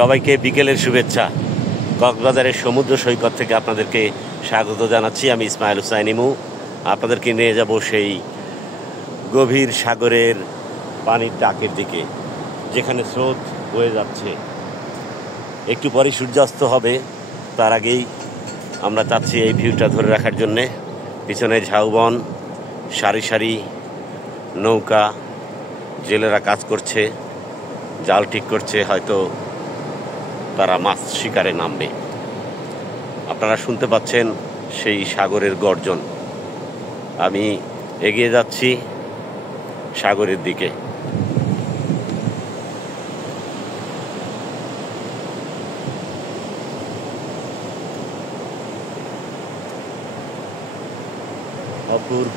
সবাইকে বিকেলের শুভেচ্ছা। কক্সবাজারের সমুদ্র সৈকত থেকে আপনাদেরকে স্বাগত জানাচ্ছি। আমি ইসমাইল হুসাইন ইমু। আপনাদেরকে নিয়ে যাব সেই গভীর সাগরের পানির ডাকের দিকে, যেখানে স্রোত বয়ে যাচ্ছে। একটু পরে সূর্যাস্ত হবে, তার আগেই আমরা চাচ্ছি এই ভিউটা ধরে রাখার জন্যে। পিছনে ঝাউবন, সারি সারি নৌকা, জেলেরা কাজ করছে, জাল ঠিক করছে, হয়তো তারা মাছ শিকারে নামবে। আপনারা শুনতে পাচ্ছেন সেই সাগরের গর্জন। আমি এগিয়ে যাচ্ছি সাগরের দিকে। অপূর্ব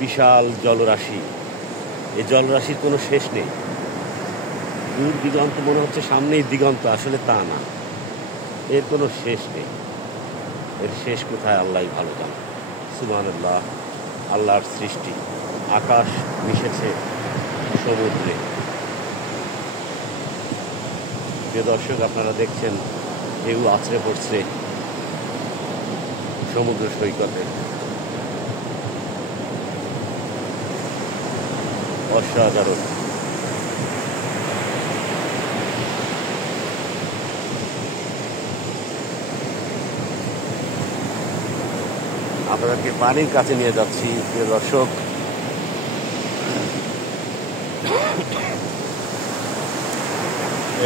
বিশাল জলরাশি। এই জলরাশির কোনো শেষ নেই। দূর দিগন্ত মনে হচ্ছে সামনেই দিগন্ত, আসলে তা না, এর কোনো শেষ নেই। এর শেষ কোথায় আল্লাহই ভালো জানে। সুবহানাল্লাহ, আল্লাহর সৃষ্টি। আকাশ মিশেছে সমুদ্রে। প্রিয় দর্শক, আপনারা দেখছেন ঢেউ আছড়ে পড়ছে সমুদ্র সৈকতে। অসাধারণ। আপনাদেরকে পানির কাছে নিয়ে যাচ্ছি প্রিয় দর্শক।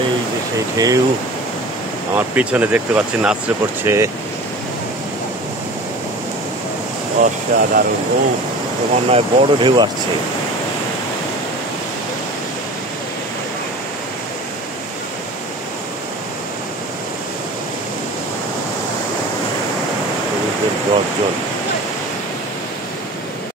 এই যে সেই ঢেউ আমার পিছনে দেখতে পাচ্ছি, নাচড়ে পড়ছে। অসাধারণ। ও তোমার নয়, বড় ঢেউ আসছে। সমুদ্রের গর্জন।